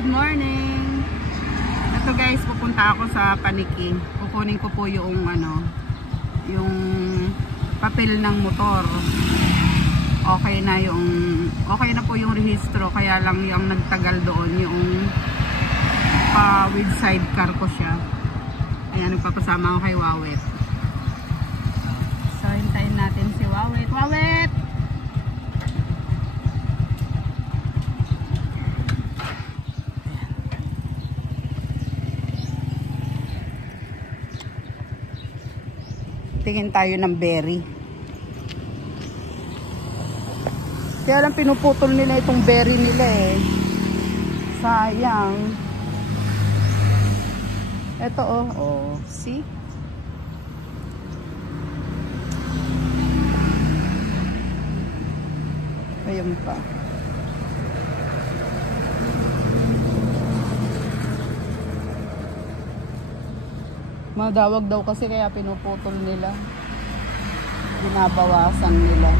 Good morning! Ito guys, pupunta ako sa Paniki. Kukunin ko po yung yung papel ng motor. Okay na po yung rehistro, kaya lang yung nagtagal doon yung with sidecar ko siya. Ayan, nagpapasama ako kay Wawet. So, hintayin natin si Wawet. Wawet! Tingin tayo ng berry. Kaya lang pinuputol nila itong berry nila eh. Sayang. Ito oh, see? Ayun pa. Madawag daw kasi kaya pinuputol nila. Binabawasan nila.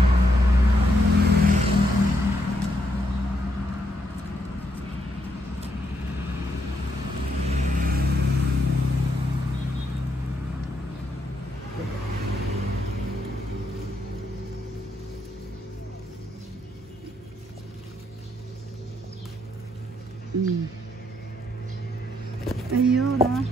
Ayun ah.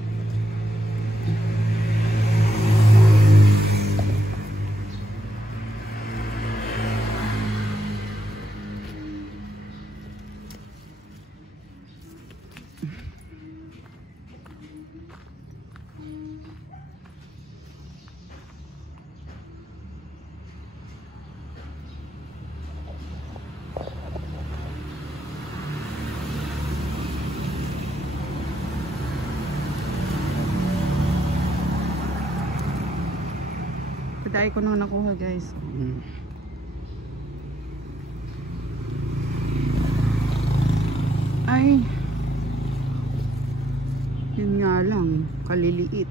Dahil ko nang nakuha guys. Ay, yun nga lang, kaliliit.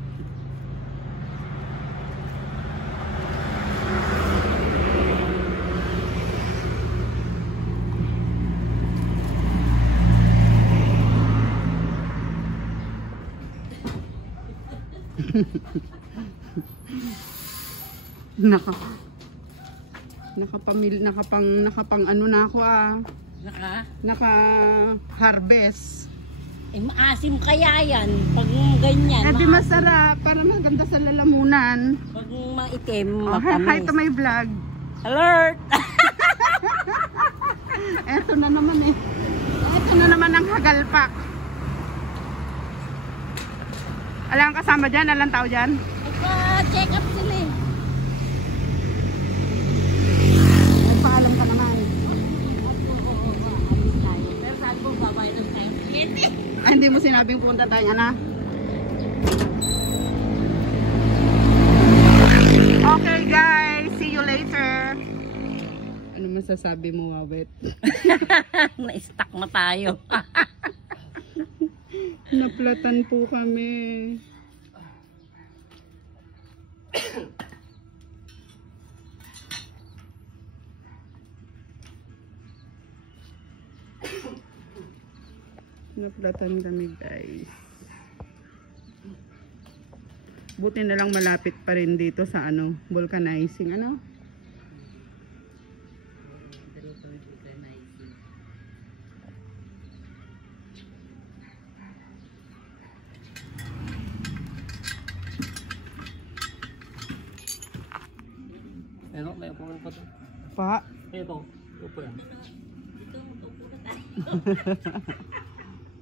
nakapang ano na ako ah. Naka harvest. Eh maasim kaya yan pag ganyan. Eh di masarap, para maganda sa lalamunan. Pag maitim, matamis. Hi to my vlog. Alert! Eto na naman eh. Eto na naman ang hagalpak. Alang kasama dyan? Alang tao dyan? Magpa-check up sila eh. Nagpaalam ka naman. Pero sabi ko, babay ng time. Ay, hindi mo sinabing punta tayo na. Okay guys, see you later. Ano masasabi mo, Wawet? Na-stuck na tayo. Naplatan po kami. Naplatan kami guys. Buti na lang malapit pa rin dito sa vulcanizing Ano, may upo po ito. Pa? Ito, upo yan.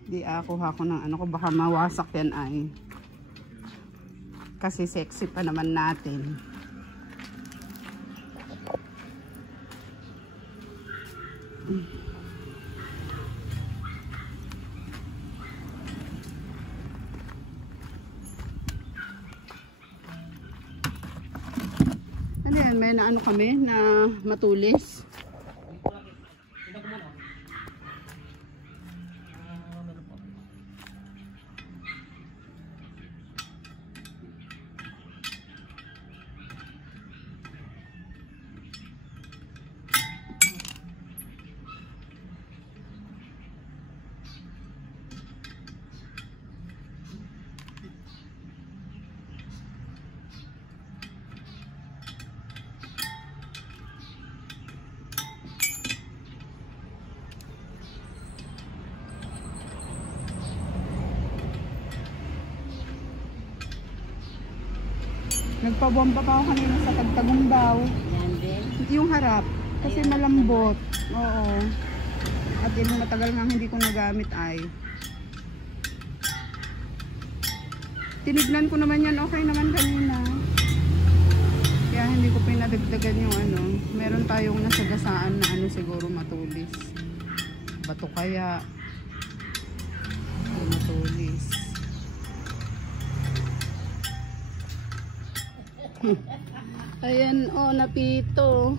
Di ako ng ko, baka mawasak yan ay. Kasi sexy pa naman natin. Ano yan, may na kami na matulis. Nagpabomba pa ako kanina sa Tagtagong daw. Yan din. Yung harap. Kasi Ayan, malambot. Oo. At yung matagal nga hindi ko nagamit ay. Tinignan ko naman yan. Okay naman kanina. Kaya hindi ko pinadagdagan yung ano. Meron tayong nasagasaan na ano siguro matulis. Bato kaya. Matulis. Ayan, oh, napito.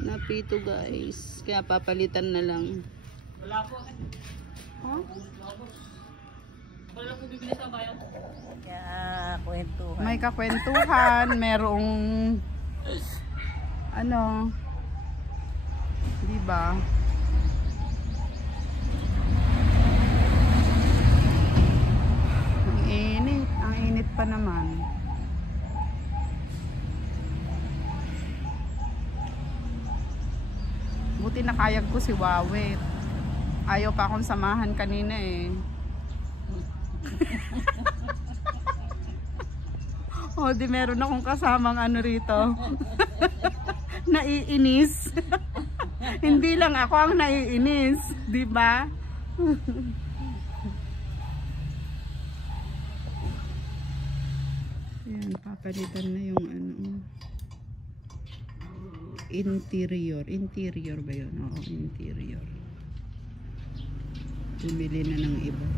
Napito, guys. Kaya papalitan na lang. Wala po. Huh? Wala po bibili sa bayan. Kaya kwentuhan. May kakwentuhan, merong ano, di ba? Ang init pa naman. Buti nakayag ko si Wawet. Ayaw pa akong samahan kanina eh. O, di meron akong kasamang ano rito. Naiinis. Hindi lang ako ang naiinis, di ba? Ayan, papalitan na yung ano. Interior. Interior ba yun? Oo, interior. Bumili na ng iba.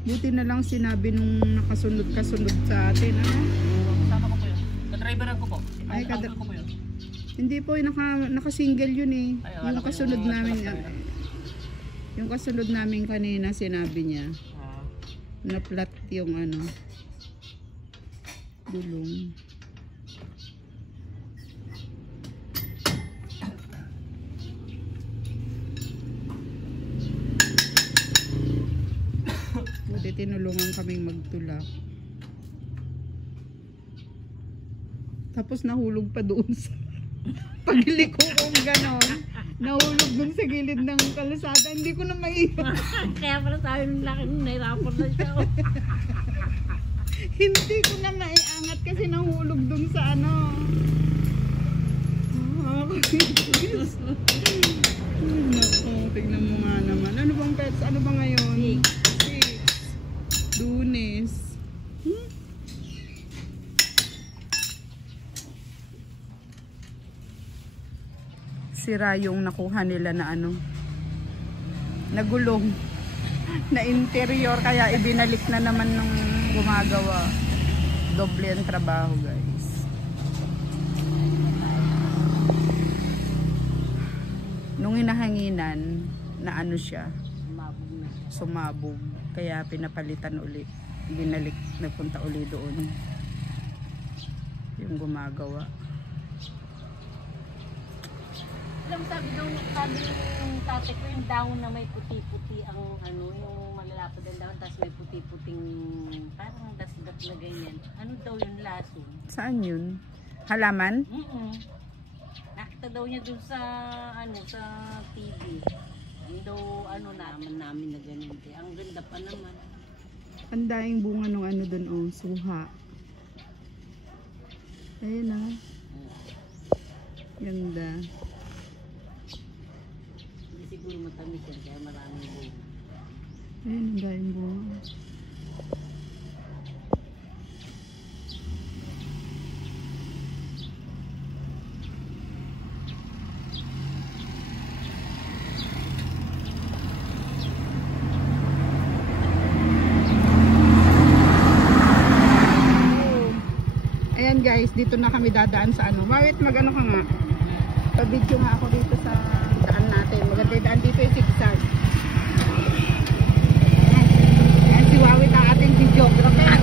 Buti na lang sinabi nung nakasunod-kasunod sa atin, ano? Kasama ko po yun. Ka-driver ko po. Ay, Kasama ko po yun. Hindi po, naka-single yun eh. Ay, Yung wala ko kasunod yung namin, kanina. yung kasunod namin kanina, sinabi niya, Ah. na flat yung ano, gulong. Buti tinulungan kaming magtulak. Tapos nahulog pa doon sa pagliko kong ganon. Nahulog dun sa gilid ng kalsada. Hindi ko na maiwan. Kaya pala sabi ng laki nung nahirapan na siya. Oh. Hindi ko na maiangat kasi nahulog dun sa ano. Naku, tignan mo nga naman. Ano bang pets? Ano ba ngayon? Six. Lunes. Sira yung nakuha nila na ano, nagulong na interior, kaya ibinalik na naman ng gumagawa. Doble ang trabaho, guys. Nung hinahanginan na ano siya, Mabog na siya. sumabog, kaya pinapalitan ulit, binalik, nagpunta ulit doon yung gumagawa. Alam, sabi ng tatay ko, yung dahon na may puti-puti ang ano, yung malalapad ang dahon, tapos may puti-puting parang dasgat na ganyan. Ano daw yung lason? Saan yun? Halaman? Nakita daw niya dun sa ano, sa TV. Yung daw ano namin na ganun. Ang ganda pa naman. Ang daing bunga ng ano doon, oh, suha. Ayun ah. Ganda. Hindi siguro matamis yan, kaya maraming bunga. Ayun, ang daing bunga. Ayan guys, dito na kami dadaan sa ano. Mawit, mag-ano ka nga. Pa-video nga ako dito sa daan natin. Maganda yung daan dito yung zigzag. Ayan si Wawit ang ating videographer.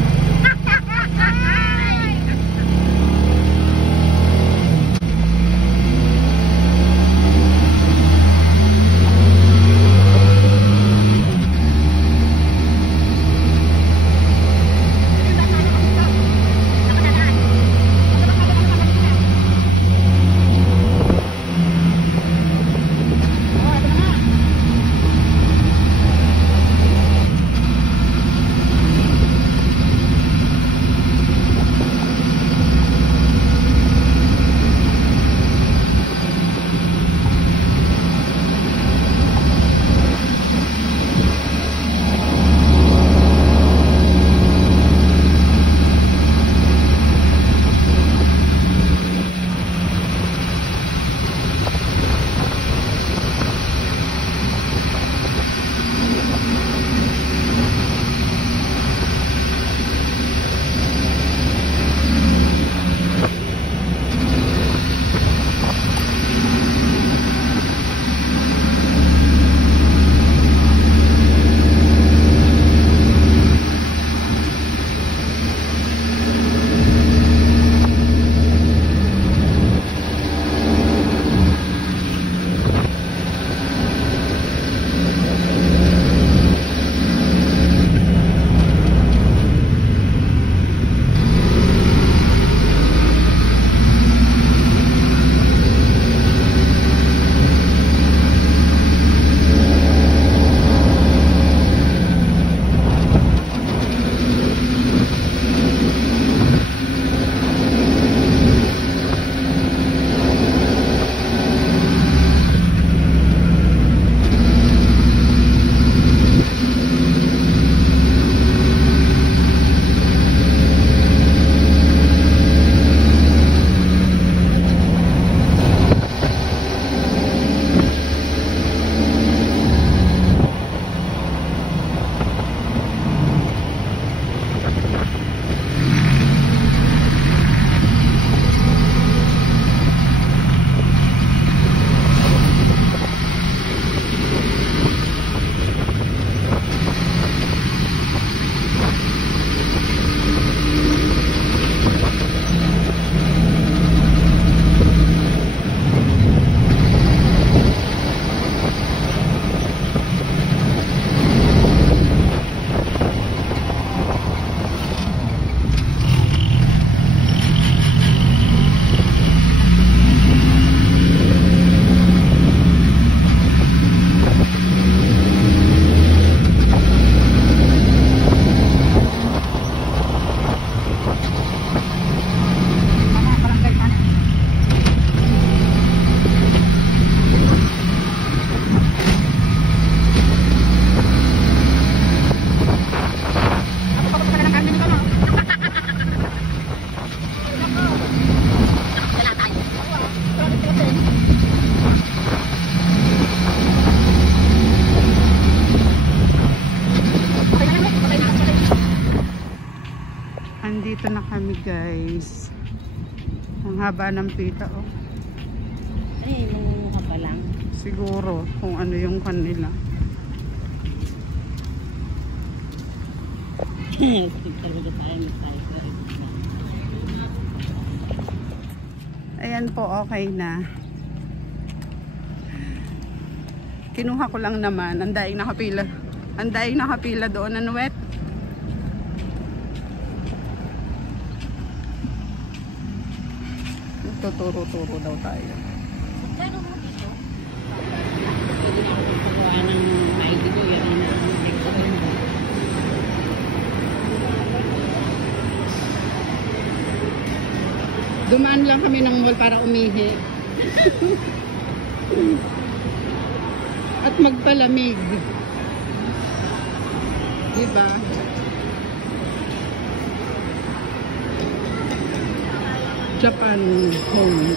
Andito na kami guys. Ang haba ng pita oh. Ay, mamumuha pa lang. Siguro kung ano yung kanila. Talaga tayo mag-cycle. Ayan po, okay na. Kinuha ko lang naman. Ang daing nakapila. Ang daing nakapila doon. Ano wet? Tuturo-turo daw tayo. Kano mo dito? Pwede na ako kukuha ng maigi ko yan na Dumaan lang kami ng mall para umihi. At magpalamig. Diba? Japan home.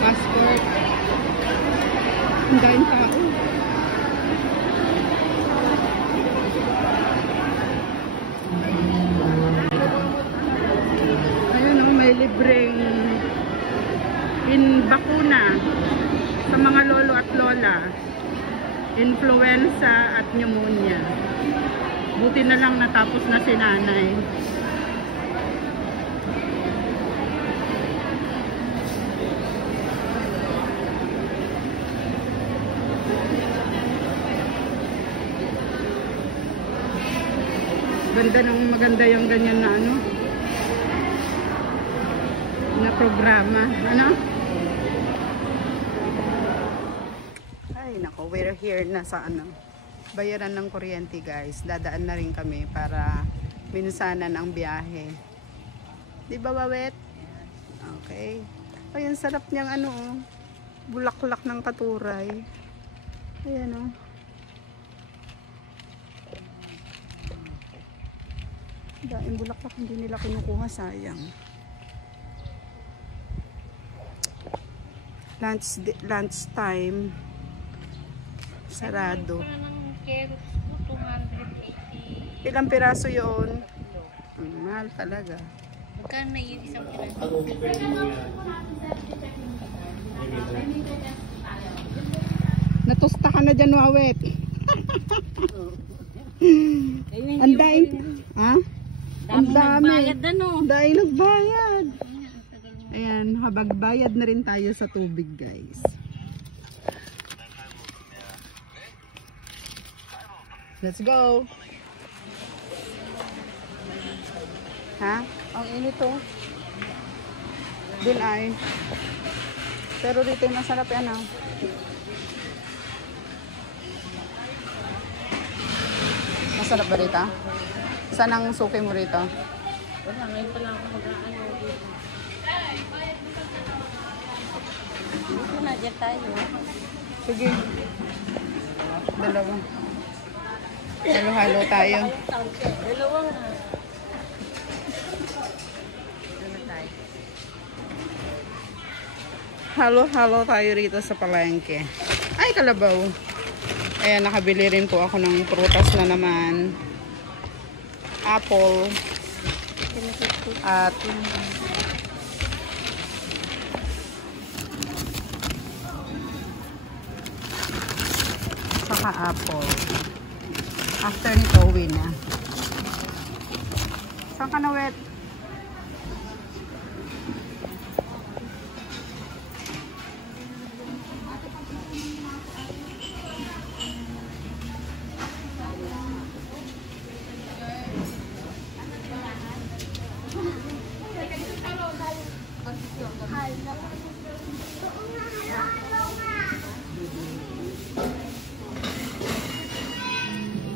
Passport. Ang daming tao. Ayun o, may libreng bakuna sa mga lolo at lola. Influenza at pneumonia. Buti na lang natapos na si nanay. Ganda ng maganda yung ganyan na ano na programa. Ano? Ay nako, we're here na sa ano bayaran ng kuryente guys. Dadaan na rin kami para minsanan ang biyahe. Di ba Wawet? Okay. Ay, ang sarap niyang ano oh. Bulaklak ng katuray. Ayan oh. Daing bulaklak hindi nila kinukuha, sayang. Lunch time. Sarado. Ilang piraso yun? Mahal talaga. Magkano na yun isang piraso? Natusta ka na dyan, Wawet. Ang daing. Ha? Ang dami. Nagbayad na no. Daing nagbayad. Ayan, habagbayad na rin tayo sa tubig, guys. Let's go. Ha? Ang init to. Dun ay. Pero dito yung masarap yan ah. Masarap ba dito? Saan ang suki mo rito? Wala, ngayon pala ako mag-aano dito. Dito na, dyan tayo. Sige. Dalawa. Halo-halo tayo. Dalawang na. Dito na tayo. Halo-halo tayo rito sa palengke. Ay, kalabaw. Ayan, nakabili rin po ako ng prutas na naman. Apple. At saka apple. After nito, uwi na. Saan ka na, Wet?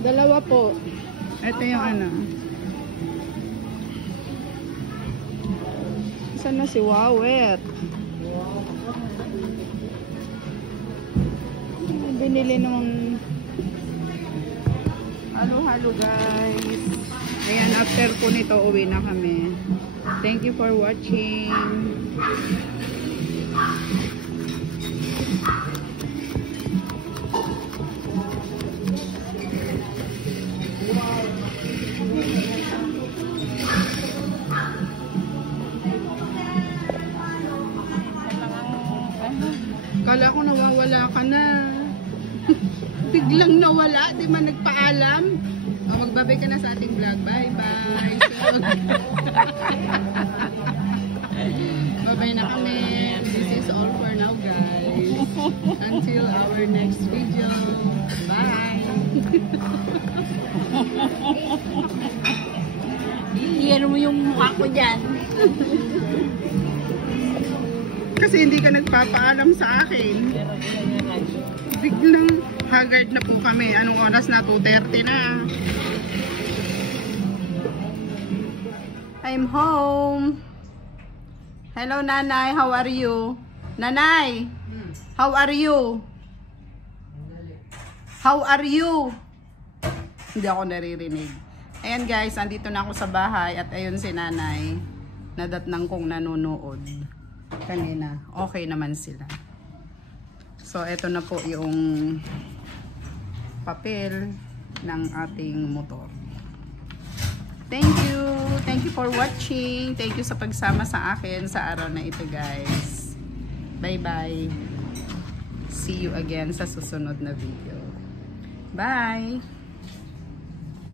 Dalawa po. Ito yung ano. Saan na si Wawet? Binili nung halo-halo guys. Ayan, after po nito, uwi na kami. Thank you for watching. Kala ko nawawala ka na. Biglang nawala, di man nagpaalam. O, magbabay ka na sa ating vlog. Bye-bye. Babay na kami. This is all for now, guys. Until our next video. Bye. Iyan mo yung mukha ko dyan. Kasi hindi ka nagpapaalam sa akin. Biglang haggard na po kami. Anong oras na? 2:30 na. I'm home. Hello, Nanay. How are you? Nanay, how are you? How are you? Hindi ako naririnig. Ayan guys, andito na ako sa bahay at ayun si Nanay. Nadatnang kong nanonood kanina. Okay naman sila. So, ito na po yung papel ng ating motor. Thank you! Thank you for watching. Thank you sa pagsama sa akin sa araw na ito, guys. Bye-bye. See you again sa susunod na video. Bye!